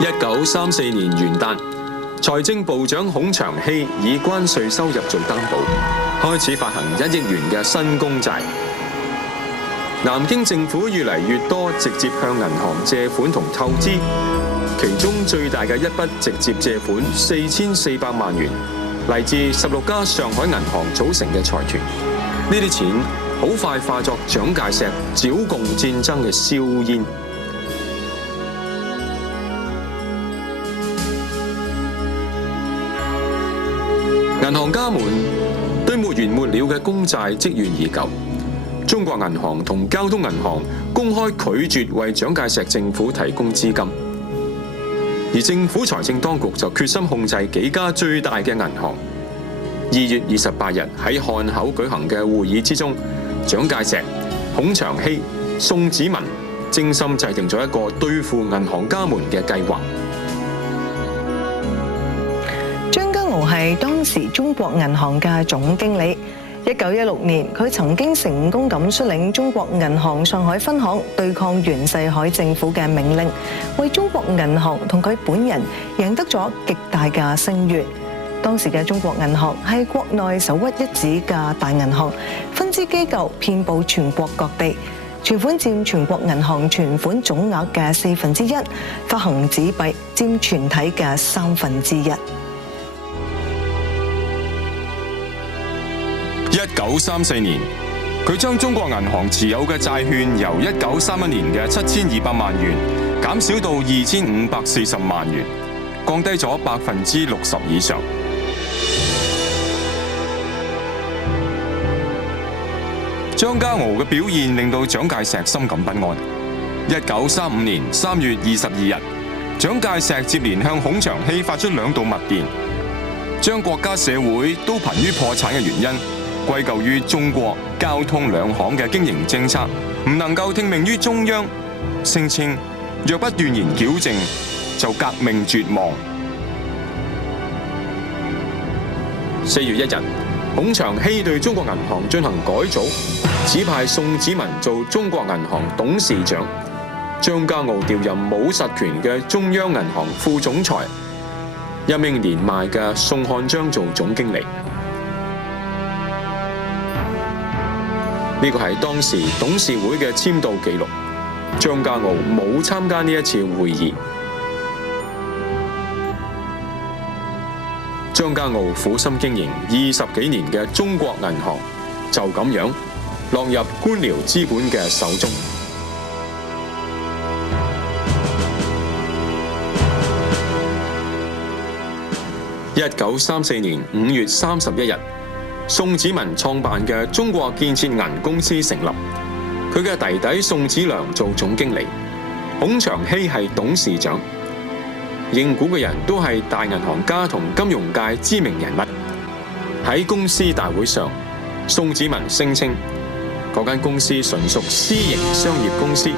1934年元旦，財政部長孔祥熙以關稅收入做擔保，開始發行1億元嘅新公債。南京政府越嚟越多直接向銀行借款同透支，其中最大嘅一筆直接借款4400萬元，嚟自16家上海銀行組成嘅財團。呢啲錢好快化作蔣介石剿共戰爭嘅硝煙。銀行家們對沒完沒了嘅公債積怨已久。中國銀行同交通銀行公開拒絕為蔣介石政府提供資金，而政府財政當局就決心控制幾家最大嘅銀行。2月28日喺漢口舉行嘅會議之中，蔣介石、孔祥熙、宋子文精心制定咗一個對付銀行家們嘅計劃。張家敖係當時中國銀行嘅總經理。1916年，佢曾經成功咁率領中國銀行上海分行對抗袁世凱政府嘅命令，為中國銀行同佢本人贏得咗極大嘅聲譽。當時嘅中國銀行係國內首屈一指嘅大銀行，分支機構遍佈全國各地，存款佔全國銀行存款總額嘅1/4，發行紙幣佔全體嘅1/3。1934年，佢將中國銀行持有嘅債券由1931年嘅7200萬元減少到2540萬元，降低咗60%以上。張家敖嘅表現令到蔣介石深感不安。1935年3月22日，蔣介石接連向孔祥熙發出2道密電，將國家社會都瀕於破產嘅原因歸咎於中國交通兩行嘅經營政策唔能夠聽命於中央，聲稱若不斷然矯正，就革命絕望。4月1日，孔祥熙對中國銀行進行改組，指派宋子文做中國銀行董事長，張家敖調任冇實權嘅中央銀行副總裁，任命年邁嘅宋漢章做總經理。呢個係當時董事會嘅簽到記錄，張家敖冇參加呢一次會議。張家敖苦心經營20幾年嘅中國銀行，就咁樣落入官僚資本嘅手中。1934年5月31日，宋子文創辦嘅中國建設銀公司成立，佢嘅弟弟宋子良做總經理，孔祥熙係董事長。認股嘅人都係大銀行家同金融界知名人物。喺公司大會上，宋子文聲稱嗰間公司純屬私營商業公司，